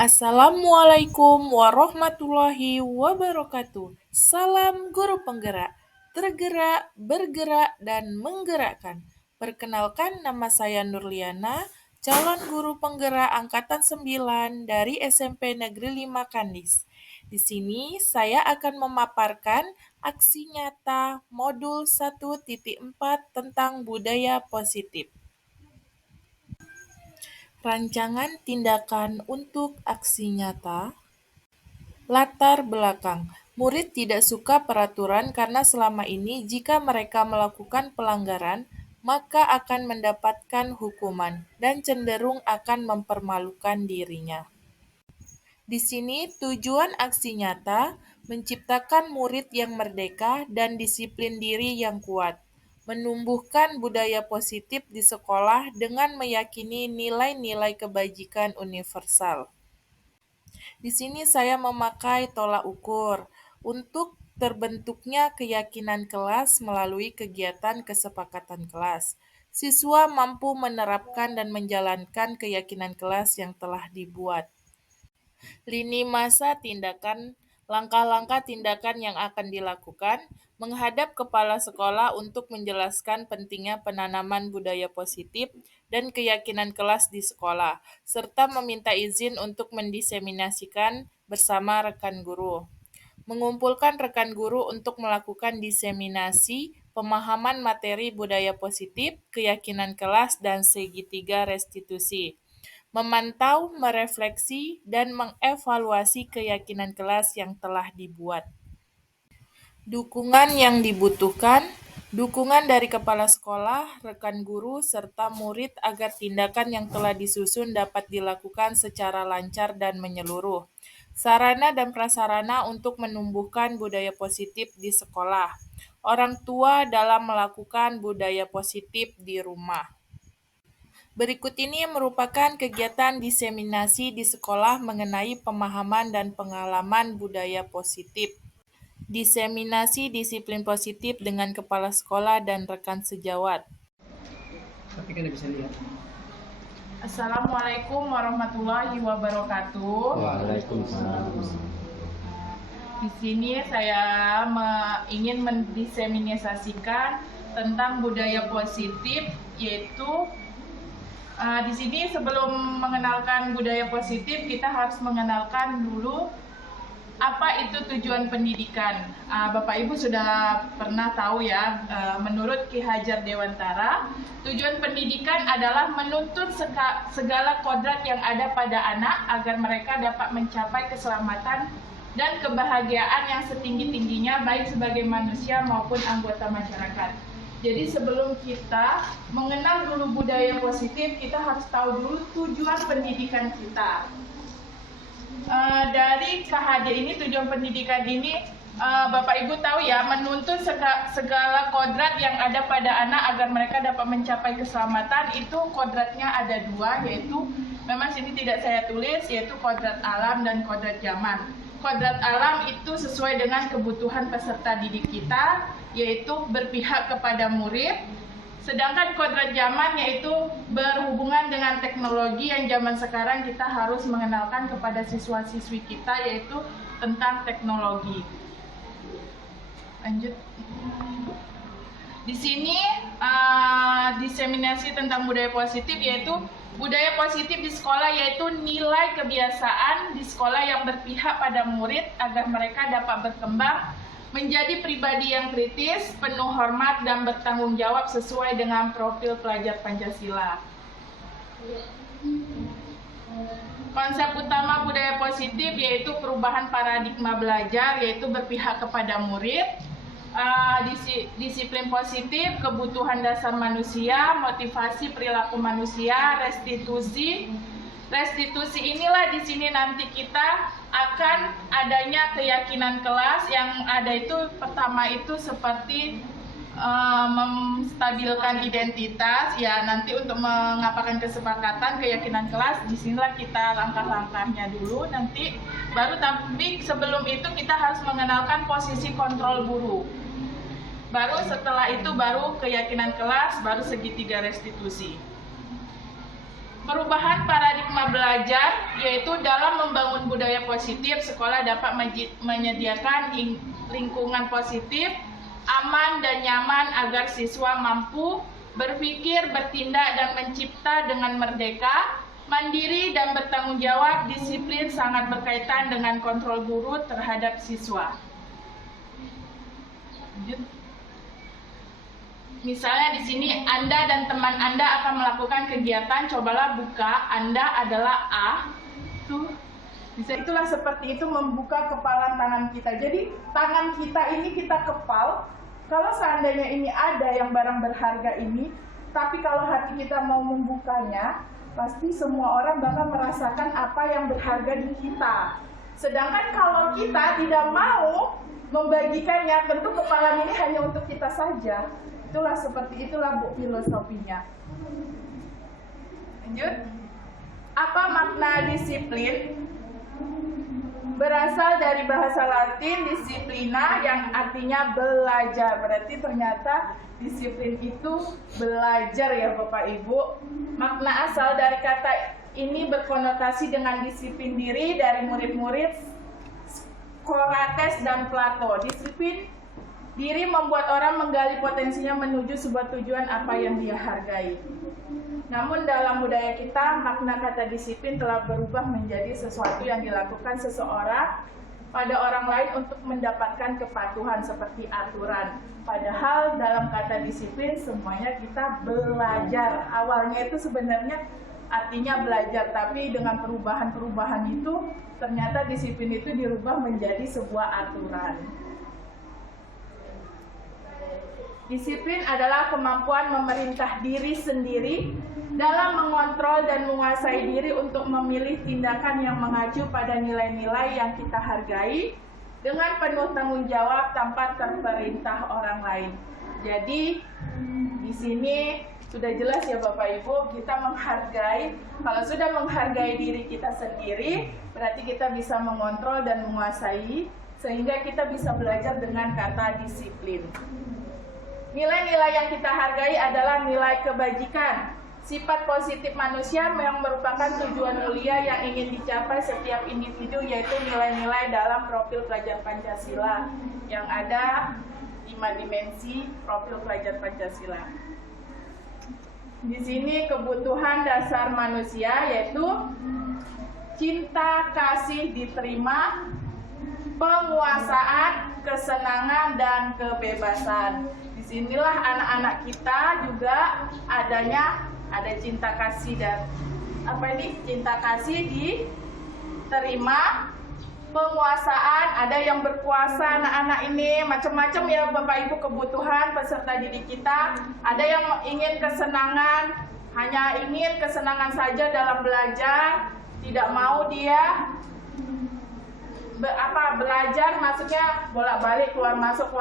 Assalamualaikum warahmatullahi wabarakatuh. Salam guru penggerak, tergerak, bergerak, dan menggerakkan. Perkenalkan, nama saya Nurliana, calon guru penggerak angkatan 9 dari SMP Negeri 5 Kandis. Di sini saya akan memaparkan aksi nyata modul 1.4 tentang budaya positif. Rancangan tindakan untuk aksi nyata. Latar belakang. Murid tidak suka peraturan karena selama ini jika mereka melakukan pelanggaran, maka akan mendapatkan hukuman dan cenderung akan mempermalukan dirinya. Di sini tujuan aksi nyata menciptakan murid yang merdeka dan disiplin diri yang kuat, menumbuhkan budaya positif di sekolah dengan meyakini nilai-nilai kebajikan universal. Di sini saya memakai tolak ukur untuk terbentuknya keyakinan kelas melalui kegiatan kesepakatan kelas. Siswa mampu menerapkan dan menjalankan keyakinan kelas yang telah dibuat. Lini masa tindakan, langkah-langkah tindakan yang akan dilakukan, menghadap kepala sekolah untuk menjelaskan pentingnya penanaman budaya positif dan keyakinan kelas di sekolah, serta meminta izin untuk mendiseminasikan bersama rekan guru. Mengumpulkan rekan guru untuk melakukan diseminasi pemahaman materi budaya positif, keyakinan kelas, dan segitiga restitusi. Memantau, merefleksi, dan mengevaluasi keyakinan kelas yang telah dibuat. Dukungan yang dibutuhkan, dukungan dari kepala sekolah, rekan guru, serta murid agar tindakan yang telah disusun dapat dilakukan secara lancar dan menyeluruh. Sarana dan prasarana untuk menumbuhkan budaya positif di sekolah. Orang tua dalam melakukan budaya positif di rumah. Berikut ini merupakan kegiatan diseminasi di sekolah mengenai pemahaman dan pengalaman budaya positif. Diseminasi disiplin positif dengan kepala sekolah dan rekan sejawat. Tapi kan bisa lihat. Assalamualaikum warahmatullahi wabarakatuh. Waalaikumsalam. Di sini saya ingin mendiseminasikan tentang budaya positif, yaitu di sini sebelum mengenalkan budaya positif, kita harus mengenalkan dulu apa itu tujuan pendidikan. Bapak Ibu sudah pernah tahu ya, menurut Ki Hajar Dewantara, tujuan pendidikan adalah menuntut segala kodrat yang ada pada anak agar mereka dapat mencapai keselamatan dan kebahagiaan yang setinggi-tingginya baik sebagai manusia maupun anggota masyarakat. Jadi sebelum kita mengenal dulu budaya positif, kita harus tahu dulu tujuan pendidikan kita. Dari KHD ini, tujuan pendidikan ini, Bapak Ibu tahu ya, menuntut segala kodrat yang ada pada anak agar mereka dapat mencapai keselamatan. Itu kodratnya ada dua, yaitu memang sini tidak saya tulis, yaitu kodrat alam dan kodrat zaman. Kodrat alam itu sesuai dengan kebutuhan peserta didik kita, yaitu berpihak kepada murid. Sedangkan kodrat zaman yaitu berhubungan dengan teknologi yang zaman sekarang kita harus mengenalkan kepada siswa-siswi kita, yaitu tentang teknologi. Lanjut. Di sini diseminasi tentang budaya positif, yaitu budaya positif di sekolah yaitu nilai kebiasaan di sekolah yang berpihak pada murid agar mereka dapat berkembang menjadi pribadi yang kritis, penuh hormat, dan bertanggung jawab sesuai dengan profil pelajar Pancasila. Konsep utama budaya positif yaitu perubahan paradigma belajar, yaitu berpihak kepada murid, disiplin positif, kebutuhan dasar manusia, motivasi perilaku manusia, restitusi. Restitusi inilah di sini nanti kita akan adanya keyakinan kelas yang ada itu pertama itu seperti menstabilkan identitas ya, nanti untuk mengapakan kesepakatan keyakinan kelas. Disinilah kita langkah-langkahnya dulu, nanti baru, tapi sebelum itu kita harus mengenalkan posisi kontrol guru, baru setelah itu baru keyakinan kelas, baru segitiga restitusi. Perubahan paradigma belajar, yaitu dalam membangun budaya positif, sekolah dapat menyediakan lingkungan positif, aman dan nyaman agar siswa mampu berpikir, bertindak, dan mencipta dengan merdeka, mandiri, dan bertanggung jawab. Disiplin sangat berkaitan dengan kontrol guru terhadap siswa. Misalnya di sini Anda dan teman Anda akan melakukan kegiatan, cobalah buka, Anda adalah A. Itulah seperti itu membuka kepalan tangan kita. Jadi tangan kita ini kita kepal. Kalau seandainya ini ada yang barang berharga ini, tapi kalau hati kita mau membukanya, pasti semua orang bakal merasakan apa yang berharga di kita. Sedangkan kalau kita tidak mau membagikannya, tentu kepalan ini hanya untuk kita saja. Itulah seperti itulah Bu filosofinya. Lanjut. Apa makna disiplin? Berasal dari bahasa Latin disciplina yang artinya belajar. Berarti ternyata disiplin itu belajar ya Bapak Ibu. Makna asal dari kata ini berkonotasi dengan disiplin diri dari murid-murid Socrates dan Plato. Disiplin diri membuat orang menggali potensinya menuju sebuah tujuan apa yang dia hargai. Namun dalam budaya kita, makna kata disiplin telah berubah menjadi sesuatu yang dilakukan seseorang pada orang lain untuk mendapatkan kepatuhan seperti aturan. Padahal dalam kata disiplin semuanya kita belajar. Awalnya itu sebenarnya artinya belajar, tapi dengan perubahan-perubahan itu ternyata disiplin itu dirubah menjadi sebuah aturan. Disiplin adalah kemampuan memerintah diri sendiri dalam mengontrol dan menguasai diri untuk memilih tindakan yang mengacu pada nilai-nilai yang kita hargai dengan penuh tanggung jawab tanpa terperintah orang lain. Jadi di sini sudah jelas ya Bapak Ibu, kita menghargai. Kalau sudah menghargai diri kita sendiri, berarti kita bisa mengontrol dan menguasai, sehingga kita bisa belajar dengan kata disiplin. Nilai-nilai yang kita hargai adalah nilai kebajikan, sifat positif manusia yang merupakan tujuan mulia yang ingin dicapai setiap individu, yaitu nilai-nilai dalam profil pelajar Pancasila yang ada 5 dimensi profil pelajar Pancasila. Di sini kebutuhan dasar manusia yaitu cinta, kasih, diterima, penguasaan, kesenangan, dan kebebasan. Disinilah anak-anak kita juga ada cinta kasih dan cinta kasih diterima, penguasaan, ada yang berkuasa anak-anak ini, macam-macam ya Bapak Ibu kebutuhan peserta didik kita. Ada yang ingin kesenangan, hanya ingin kesenangan saja dalam belajar, tidak mau dia belajar, maksudnya bolak-balik keluar masuk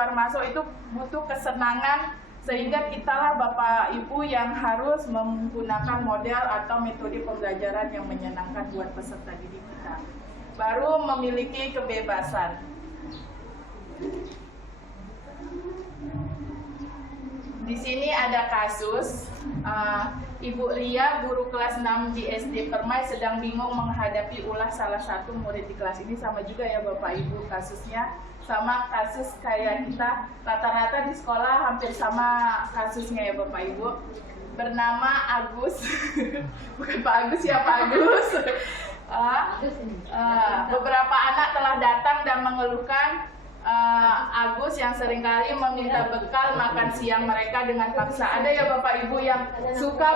itu butuh kesenangan, sehingga kitalah Bapak Ibu yang harus menggunakan model atau metode pembelajaran yang menyenangkan buat peserta didik kita, baru memiliki kebebasan. Di sini ada kasus Ibu Lia, guru kelas 6 di SD Permai, sedang bingung menghadapi ulah salah satu murid di kelas ini. Sama juga ya Bapak Ibu kasusnya, sama kasus kayak kita, rata-rata di sekolah hampir sama kasusnya ya Bapak Ibu. Bernama Agus, bukan Pak Agus ya, Pak Agus. Beberapa anak telah datang dan mengeluhkan Agus yang seringkali meminta bekal makan siang mereka dengan paksa. Ada ya Bapak Ibu yang suka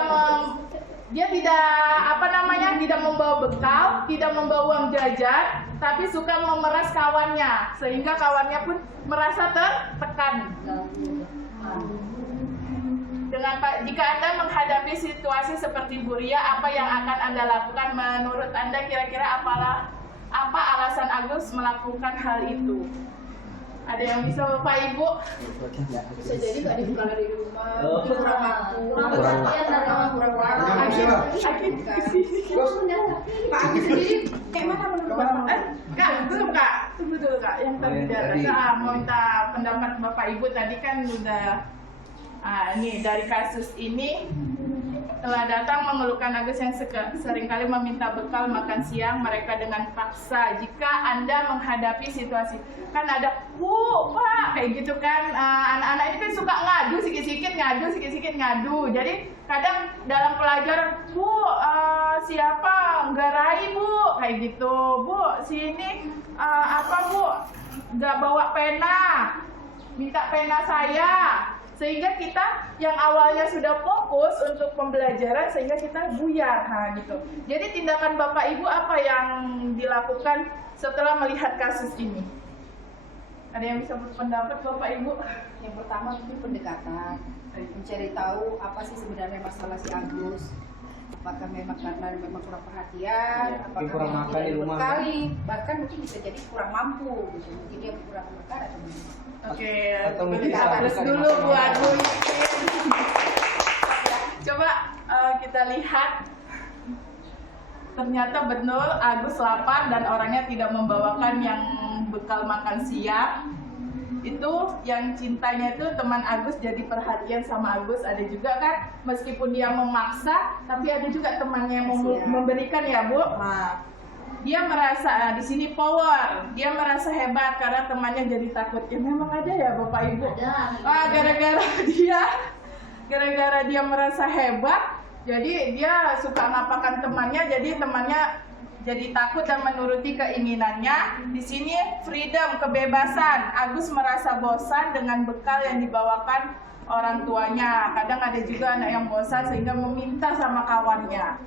dia tidak membawa bekal, tidak membawa uang jajan, tapi suka memeras kawannya, sehingga kawannya pun merasa tertekan. Jika Anda menghadapi situasi seperti Bu Ria, apa yang akan Anda lakukan? Menurut Anda kira-kira apa alasan Agus melakukan hal itu? Ada yang bisa Bapak Ibu? Bisa jadi nggak dibuka dari rumah, kurang waktu, Pak Agus sendiri kayak mana menurut Bapak? Kak, tunggu dulu Kak. Yang tadi mau minta pendapat Bapak Ibu tadi kan udah ini dari kasus ini Telah datang mengeluhkan Agus yang seringkali meminta bekal makan siang mereka dengan paksa. Jika Anda menghadapi situasi, kan ada Bu, Pak, kayak gitu kan, anak-anak ini kan suka ngadu sikit-sikit ngadu. Jadi kadang dalam pelajaran, Bu, siapa nggarai Bu, kayak gitu. Bu, sini apa Bu, nggak bawa pena, minta pena saya. Sehingga kita yang awalnya sudah fokus untuk pembelajaran sehingga kita buyar, gitu. Jadi tindakan Bapak Ibu apa yang dilakukan setelah melihat kasus ini? Ada yang bisa berpendapat Bapak Ibu? Yang pertama itu pendekatan, mencari tahu apa sih sebenarnya masalah si Agus. Apakah memang karena memang kurang perhatian, apakah kurang memang makan tidak di rumah, dibekali, bahkan mungkin bisa jadi kurang mampu, gitu. Mungkin dia kurang makan atau mungkin. Oke, Atau mungkin kita salah terus bukan dulu makan Bu Agus. Coba kita lihat. Ternyata benar Agus lapar dan orangnya tidak membawakan yang bekal makan siang. Itu yang cintanya itu teman Agus jadi perhatian sama Agus. Ada juga kan meskipun dia memaksa tapi ada juga temannya yang memberikan ya Bu. Nah, dia merasa di sini power, dia merasa hebat karena temannya jadi takut. Ya memang ada ya Bapak Ibu. Gara-gara dia merasa hebat, jadi dia suka ngapakan temannya, jadi temannya jadi takut dan menuruti keinginannya. Di sini freedom, kebebasan. Agus merasa bosan dengan bekal yang dibawakan orang tuanya. Kadang ada juga anak yang bosan sehingga meminta sama kawannya.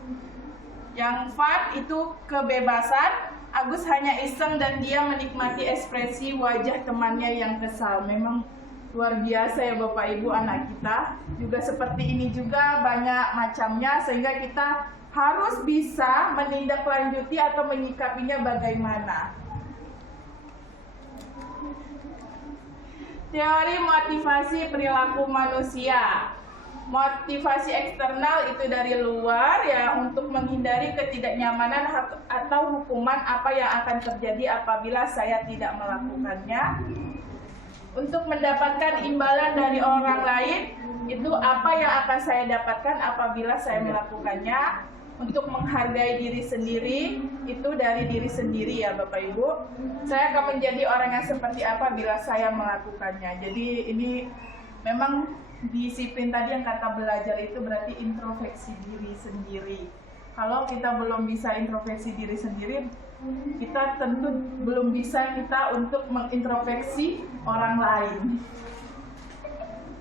Yang fun itu kebebasan. Agus hanya iseng dan dia menikmati ekspresi wajah temannya yang kesal. Memang luar biasa ya Bapak Ibu, anak kita juga seperti ini juga banyak macamnya, sehingga kita harus bisa menindaklanjuti atau menyikapinya bagaimana. Teori motivasi perilaku manusia. Motivasi eksternal itu dari luar ya, untuk menghindari ketidaknyamanan atau hukuman apa yang akan terjadi apabila saya tidak melakukannya. Untuk mendapatkan imbalan dari orang lain, itu apa yang akan saya dapatkan apabila saya melakukannya. Untuk menghargai diri sendiri, itu dari diri sendiri ya Bapak Ibu. Saya akan menjadi orang yang seperti apa bila saya melakukannya. Jadi ini memang disiplin tadi yang kata belajar itu berarti introspeksi diri sendiri. Kalau kita belum bisa introspeksi diri sendiri, kita tentu belum bisa kita untuk mengintrospeksi orang lain.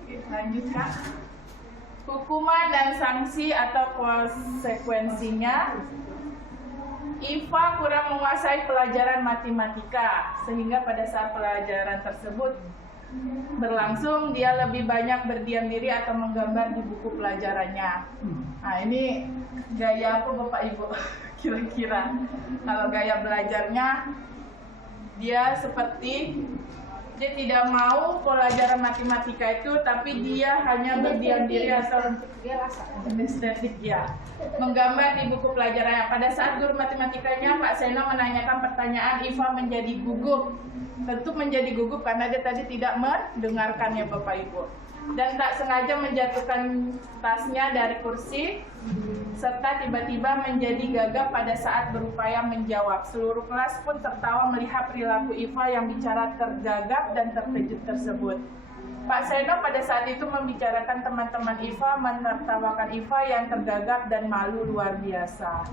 Oke, lanjutkan. Hukuman dan sanksi atau konsekuensinya. Iva kurang menguasai pelajaran matematika, sehingga pada saat pelajaran tersebut berlangsung dia lebih banyak berdiam diri atau menggambar di buku pelajarannya. Nah, ini gaya apa Bapak Ibu kira-kira? Kalau gaya belajarnya dia seperti dia tidak mau pelajaran matematika itu, tapi dia hanya berdiam diri atau estetik ya, menggambar di buku pelajarannya. Pada saat guru matematikanya Pak Seno menanyakan pertanyaan, Iva menjadi gugup. Tentu menjadi gugup karena dia tadi tidak mendengarkannya Bapak Ibu, dan tak sengaja menjatuhkan tasnya dari kursi serta tiba-tiba menjadi gagap pada saat berupaya menjawab. Seluruh kelas pun tertawa melihat perilaku Iva yang bicara tergagap dan terkejut tersebut. Pak Seno pada saat itu membicarakan teman-teman Iva, menertawakan Iva yang tergagap dan malu luar biasa.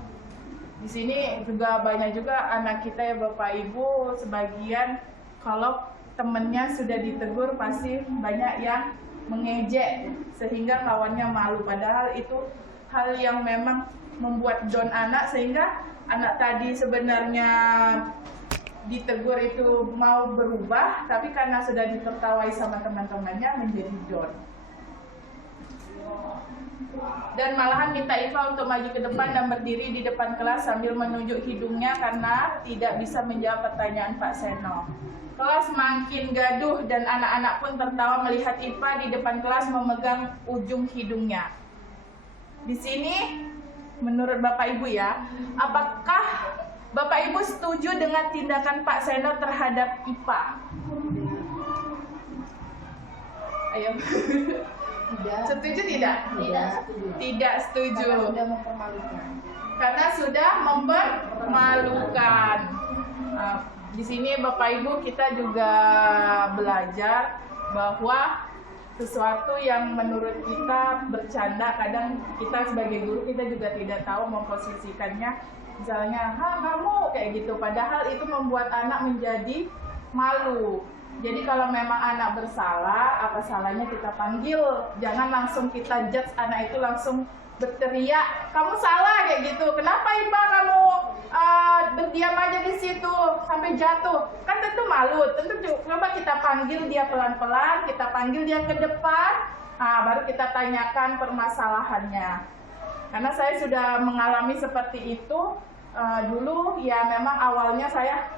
Di sini juga banyak juga anak kita ya Bapak Ibu, sebagian kalau temennya sudah ditegur pasti banyak yang mengejek sehingga kawannya malu, padahal itu hal yang memang membuat down anak, sehingga anak tadi sebenarnya ditegur itu mau berubah, tapi karena sudah ditertawai sama teman-temannya menjadi down. Dan malahan minta Iva untuk maju ke depan dan berdiri di depan kelas sambil menunjuk hidungnya karena tidak bisa menjawab pertanyaan Pak Seno. Kelas makin gaduh dan anak-anak pun tertawa melihat Iva di depan kelas memegang ujung hidungnya. Di sini, menurut Bapak Ibu ya, apakah Bapak Ibu setuju dengan tindakan Pak Seno terhadap Iva? Ayo. Tidak. Setuju tidak? Tidak. Tidak setuju. Karena sudah mempermalukan. Karena sudah mempermalukan. Di sini Bapak Ibu kita juga belajar bahwa sesuatu yang menurut kita bercanda, kadang kita sebagai guru kita juga tidak tahu memposisikannya. Misalnya, kamu kayak gitu. Padahal itu membuat anak menjadi malu. Jadi kalau memang anak bersalah, apa salahnya kita panggil. Jangan langsung kita judge anak itu langsung berteriak, kamu salah kayak gitu. Kenapa Ipa kamu berdiam aja di situ sampai jatuh? Kan tentu malu. Tentu coba kita panggil dia pelan-pelan, kita panggil dia ke depan, baru kita tanyakan permasalahannya. Karena saya sudah mengalami seperti itu dulu. Ya memang awalnya saya,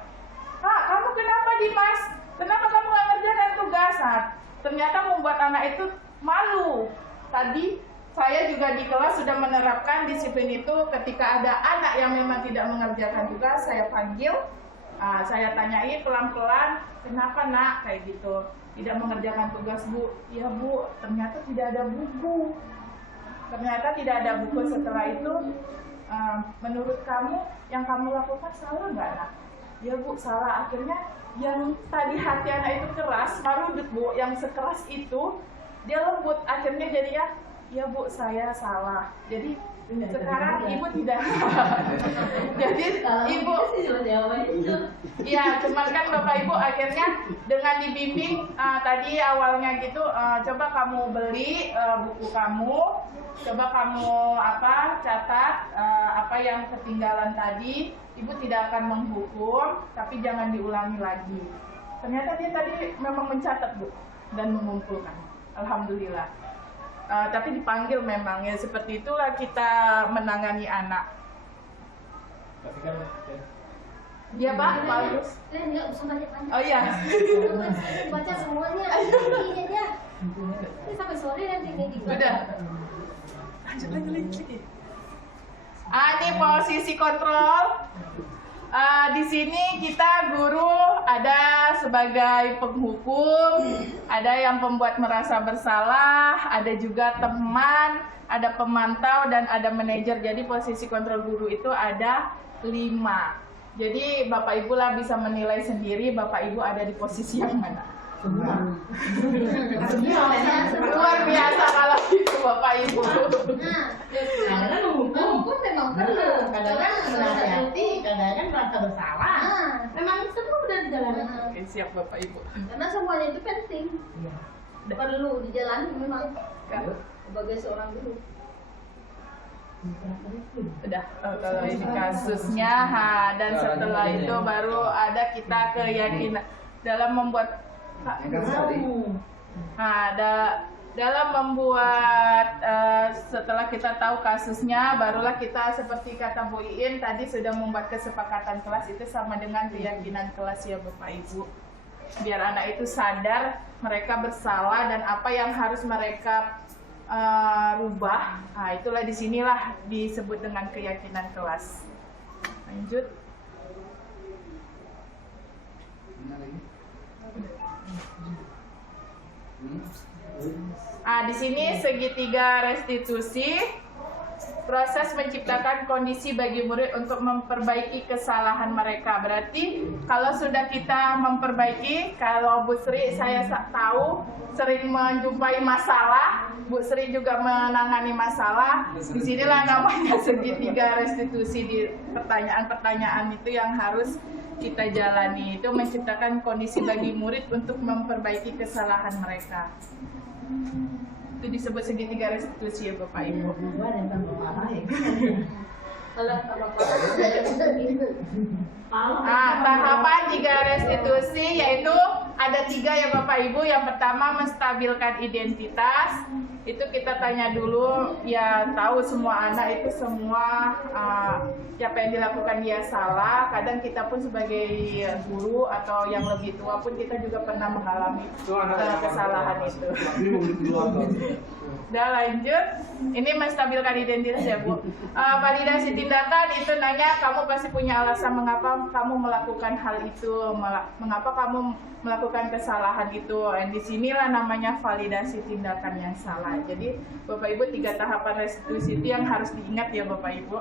kamu kenapa Dimas? Kenapa kamu nggak ngerjakan tugas? Ternyata membuat anak itu malu. Tadi saya juga di kelas sudah menerapkan disiplin itu. Ketika ada anak yang memang tidak mengerjakan tugas, saya panggil, saya tanyai pelan-pelan, kenapa nak kayak gitu, tidak mengerjakan tugas Bu? Ya Bu, ternyata tidak ada buku. Ternyata tidak ada buku. Setelah itu, menurut kamu yang kamu lakukan salah nggak nak? Ya Bu, salah. Akhirnya yang tadi hati anak itu keras, marudut Bu, yang sekeras itu dia lembut. Akhirnya jadinya, ya Bu, saya salah. Jadi sekarang Ibu tidak. Jadi Ibu, ya cuman kan Bapak Ibu akhirnya dengan dibimbing tadi awalnya gitu, coba kamu beli buku kamu, coba kamu catat apa yang ketinggalan tadi. Ibu tidak akan menghukum, tapi jangan diulangi lagi. Ternyata dia tadi memang mencatat Bu dan mengumpulkan. Alhamdulillah. Tapi dipanggil memang ya, seperti itulah kita menangani anak. Tapi kan Ya Pak, bagus. Enggak usah banyak-banyak. Oh iya. Baca semuanya. Ini aja. Ini sampai sore nanti ini. Udah. Lanjut lagi. Ini posisi kontrol. Di sini kita guru ada sebagai penghukum, ada yang pembuat merasa bersalah, ada juga teman, ada pemantau, dan ada manajer. Jadi posisi kontrol guru itu ada 5. Jadi Bapak Ibu lah bisa menilai sendiri Bapak Ibu ada di posisi yang mana. Luar biasa kalau itu Bapak Ibu. Kadang menghukum memang perlu. Kadang-kadang menasihati, kadang-kadang merasa bersalah. Memang semua udah dijalani. Oke, siap Bapak Ibu. Karena semuanya itu penting. Perlu dijalani memang sebagai seorang guru. Udah, kalau ini kasusnya, dan setelah itu baru ada kita keyakinan dalam membuat dalam membuat setelah kita tahu kasusnya, barulah kita seperti kata Bu Iin tadi sudah membuat kesepakatan kelas. Itu sama dengan keyakinan kelas ya Bapak Ibu. Biar anak itu sadar mereka bersalah dan apa yang harus mereka rubah. Itulah disinilah disebut dengan keyakinan kelas. Lanjut. Di sini segitiga restitusi, proses menciptakan kondisi bagi murid untuk memperbaiki kesalahan mereka. Berarti kalau sudah kita memperbaiki, kalau Bu Sri saya tahu sering menjumpai masalah, Bu Sri juga menangani masalah. Disinilah namanya segitiga restitusi. Di pertanyaan-pertanyaan itu yang harus kita jalani, itu menciptakan kondisi bagi murid untuk memperbaiki kesalahan mereka. Itu disebut segitiga restitusi ya Bapak Ibu. Tahapan 3 restitusi yaitu ada 3 ya Bapak Ibu. Yang pertama menstabilkan identitas. Itu kita tanya dulu, ya tahu semua anak itu semua apa yang dilakukan dia salah. Kadang kita pun sebagai guru atau yang lebih tua pun kita juga pernah mengalami kesalahan itu. Udah lanjut, ini menstabilkan identitas ya Bu. Validasi tindakan itu nanya kamu pasti punya alasan mengapa kamu melakukan hal itu, mengapa kamu melakukan kesalahan itu. Dan disinilah namanya validasi tindakan yang salah Jadi Bapak Ibu 3 tahapan restitusi itu yang harus diingat ya Bapak Ibu.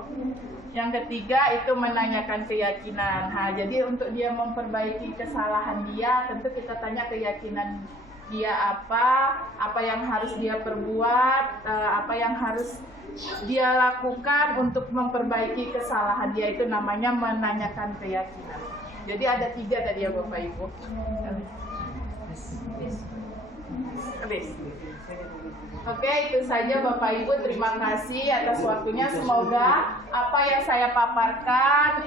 Yang ketiga itu menanyakan keyakinan. Jadi untuk dia memperbaiki kesalahan dia, tentu kita tanya keyakinan dia apa yang harus dia perbuat, apa yang harus dia lakukan untuk memperbaiki kesalahan dia, itu namanya menanyakan keyakinan. Jadi ada 3 tadi ya Bapak Ibu. Habis. Oke, itu saja Bapak Ibu. Terima kasih atas waktunya. Semoga apa yang saya paparkan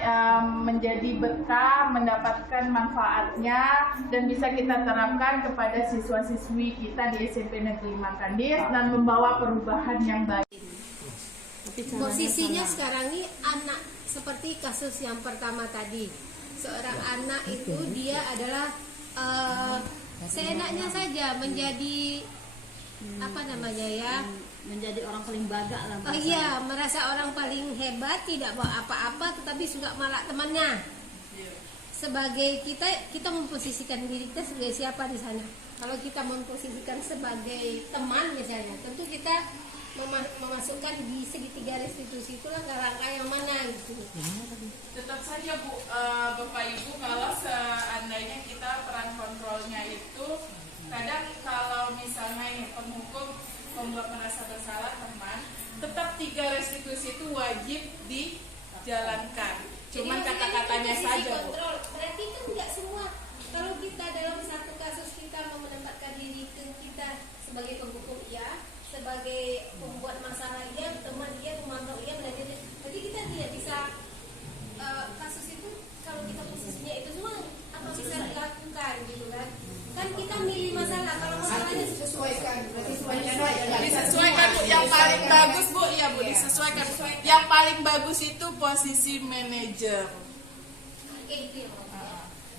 menjadi berkah, mendapatkan manfaatnya, dan bisa kita terapkan kepada siswa-siswi kita di SMP Negeri 5 Kandis dan membawa perubahan yang baik. Posisinya sekarang ini anak seperti kasus yang pertama tadi, seorang anak itu dia adalah seenaknya saja menjadi menjadi orang paling bagak lah. Oh iya, merasa orang paling hebat, tidak bawa apa-apa, tetapi suka malak temannya. Sebagai kita memposisikan diri kita sebagai siapa di sana? Kalau kita memposisikan sebagai teman misalnya, tentu kita memasukkan di segitiga restitusi itu langkah-langkah yang mana gitu. Tetap saja Bu, Bapak Ibu, kalau seandainya kita peran kontrolnya itu kadang kalau misalnya ini penghukum membuat merasa bersalah teman, tetap 3 restitusi itu wajib dijalankan. Cuman kata-katanya saja Bu. Berarti kan nggak semua. Kalau kita dalam satu kasus kita menempatkan diri kita sebagai penghukum iya, sebagai pembuat masalah iya, teman iya, pemantau iya, belajar. Jadi kita tidak bisa kasus itu kalau kita posisinya itu semua apa bisa dilakukan gitu kan? Kan kita milih masalah, kalau masalahnya Disesuaikan. Disesuaikan Bu, yang paling bagus Bu, iya Bu, disesuaikan. Yang paling bagus itu posisi manajer. Oke, itu ya.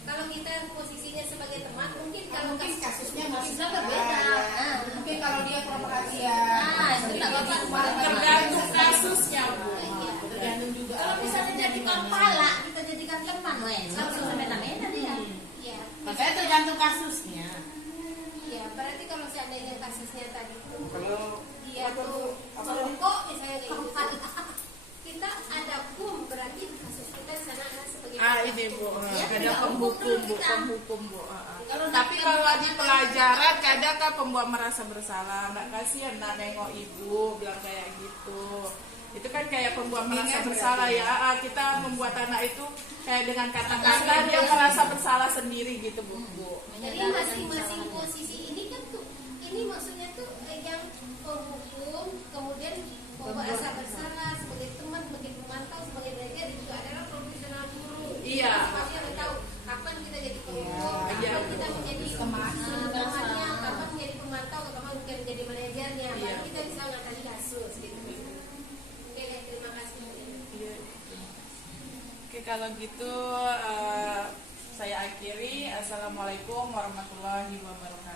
Kalau kita posisinya sebagai teman, mungkin kalau Kasusnya masih bisa berbeda. Mungkin kalau dia kurang perhatian. Itu tak apa-apa. Tergantung kasusnya Bu. Tergantung juga. Kalau misalnya jadikan pala, kita jadikan teman lain. Langsung semena-mena dia. Ya. Makanya tergantung kasusnya. Ya, berarti kalau seandainya kasusnya tadi itu Kalau dia tuh merokok misalnya kayak gitu, kita ada hukum, berarti kasus kita di sana adalah sebagai ini Bu, Ya, ada tidak penghukum hukum Bu, kita. penghukum Bu. Kalau Tapi kita kalau di mengatakan- pelajaran kadang kan pembuat merasa bersalah, nggak kasihan nak nengok ibu bilang kayak gitu. Itu kan kayak pembuat merasa bersalah ya. Kita membuat anak itu kayak dengan kata-kata dia merasa bersalah sendiri gitu Bu. Jadi masing-masing posisi ini kan tuh, ini maksudnya tuh yang penghukum, kemudian pembuat rasa bersalah sebagai teman, sebagai pemantau, sebagai belajar, dan juga adalah profesional guru. Iya. Masing-masing harus tahu kapan kita jadi penghukum, Iya. kapan kita menjadi temannya, kapan menjadi pemantau, kapan menjadi manajernya. Baru kita bisa mengatasi kasus gitu. Oke, terima kasih. Iya. Oke, kalau gitu saya akhiri. Assalamualaikum warahmatullahi wabarakatuh.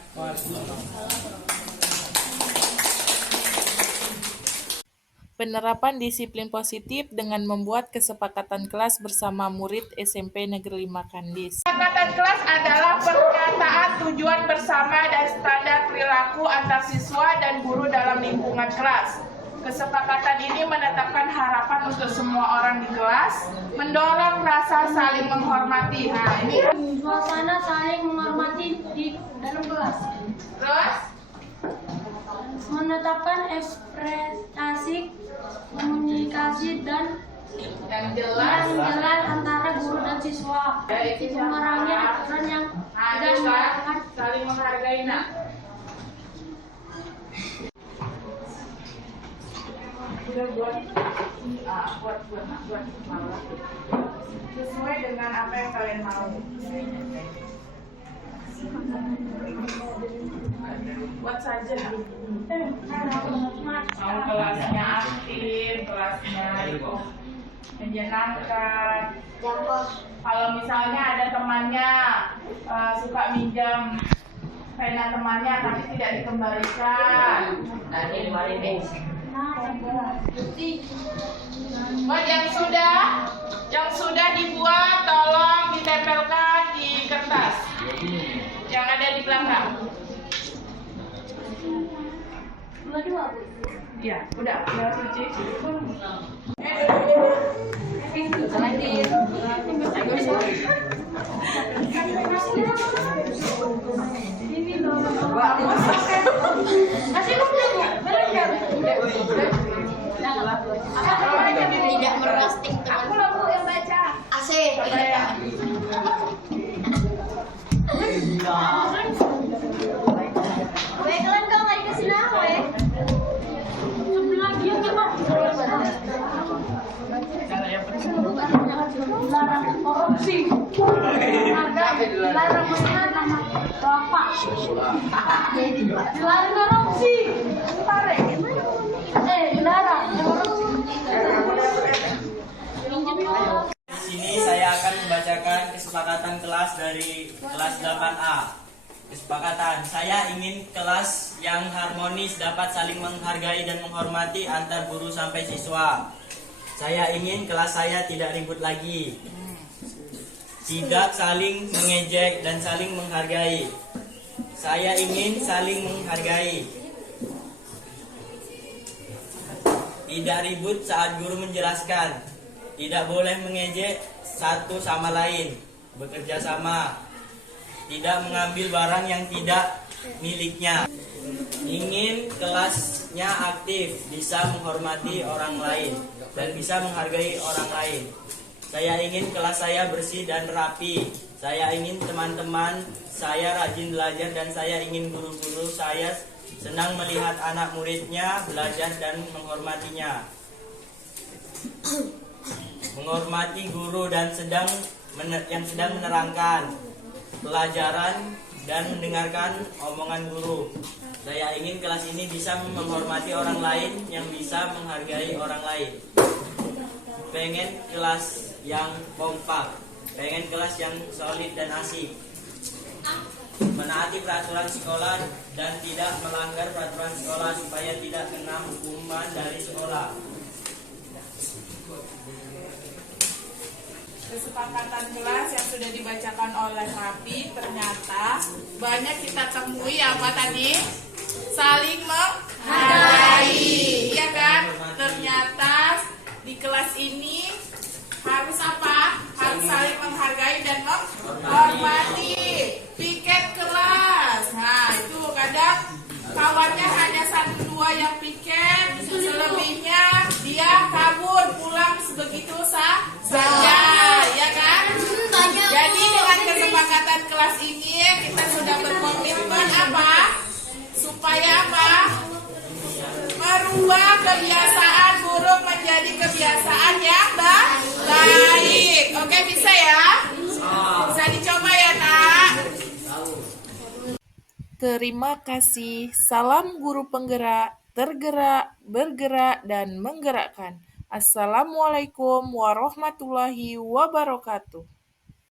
Penerapan disiplin positif dengan membuat kesepakatan kelas bersama murid SMP Negeri 5 Kandis. Kesepakatan kelas adalah pernyataan tujuan bersama dan standar perilaku antar siswa dan guru dalam lingkungan kelas. Kesepakatan ini menetapkan harapan untuk semua orang di kelas, mendorong rasa saling menghormati. Nah, ini Suasana saling menghormati di dalam kelas. terus Menetapkan ekspektasi, komunikasi dan yang jelas. antara guru dan siswa. Mengurangi aturan yang tidak mengarahkan. Saling menghargai nak. Udah buat malah sesuai dengan apa yang kalian mau. Buat saja nak. Mau kelasnya aktif, kelasnya menyenangkan. Kalau misalnya ada temannya suka minjam pena temannya tapi tidak dikembalikan, buat yang sudah dibuat tolong ditempelkan di kertas yang ada di belakang. dua Bu. Iya, udah suci. Tidak merosting teman. Bu yang baca. Asik. Weh, kalian kau nggak dikasih nama ya? Dilarang korupsi. Dilarang menanam bapak. Dilarang korupsi. Dilarang. Di sini saya akan membacakan kesepakatan kelas dari kelas 8A. Kesepakatan, saya ingin kelas yang harmonis, dapat saling menghargai dan menghormati antar guru sampai siswa. Saya ingin kelas saya tidak ribut lagi. Tidak saling mengejek dan saling menghargai. Saya ingin saling menghargai. Tidak ribut saat guru menjelaskan. Tidak boleh mengejek satu sama lain. Bekerja sama. Tidak mengambil barang yang tidak miliknya. Ingin kelasnya aktif, bisa menghormati orang lain dan bisa menghargai orang lain. Saya ingin kelas saya bersih dan rapi. Saya ingin teman-teman saya rajin belajar dan saya ingin guru-guru saya senang melihat anak muridnya belajar dan menghormatinya. Menghormati guru dan yang sedang menerangkan pelajaran dan mendengarkan omongan guru. Saya ingin kelas ini bisa menghormati orang lain yang bisa menghargai orang lain. Pengen kelas yang kompak, pengen kelas yang solid dan asik. Menaati peraturan sekolah dan tidak melanggar peraturan sekolah supaya tidak kena hukuman dari sekolah. Kesepakatan kelas yang sudah dibacakan oleh Rapi ternyata banyak kita temui apa tadi? Saling menghargai, iya kan? Ternyata di kelas ini harus apa? Harus saling menghargai dan menghormati. Piket kelas. Nah, itu kadang kawannya hanya 1-2 yang piket, selebihnya dia kabur pulang sebegitu saja, ya kan? Jadi dengan kesepakatan kelas ini kita sudah berkomitmen apa? Supaya apa? Merubah kebiasaan buruk menjadi kebiasaan yang baik. Oke, bisa ya? Bisa dicoba ya, Nak? Terima kasih. Salam guru penggerak, tergerak, bergerak, dan menggerakkan. Assalamualaikum warahmatullahi wabarakatuh.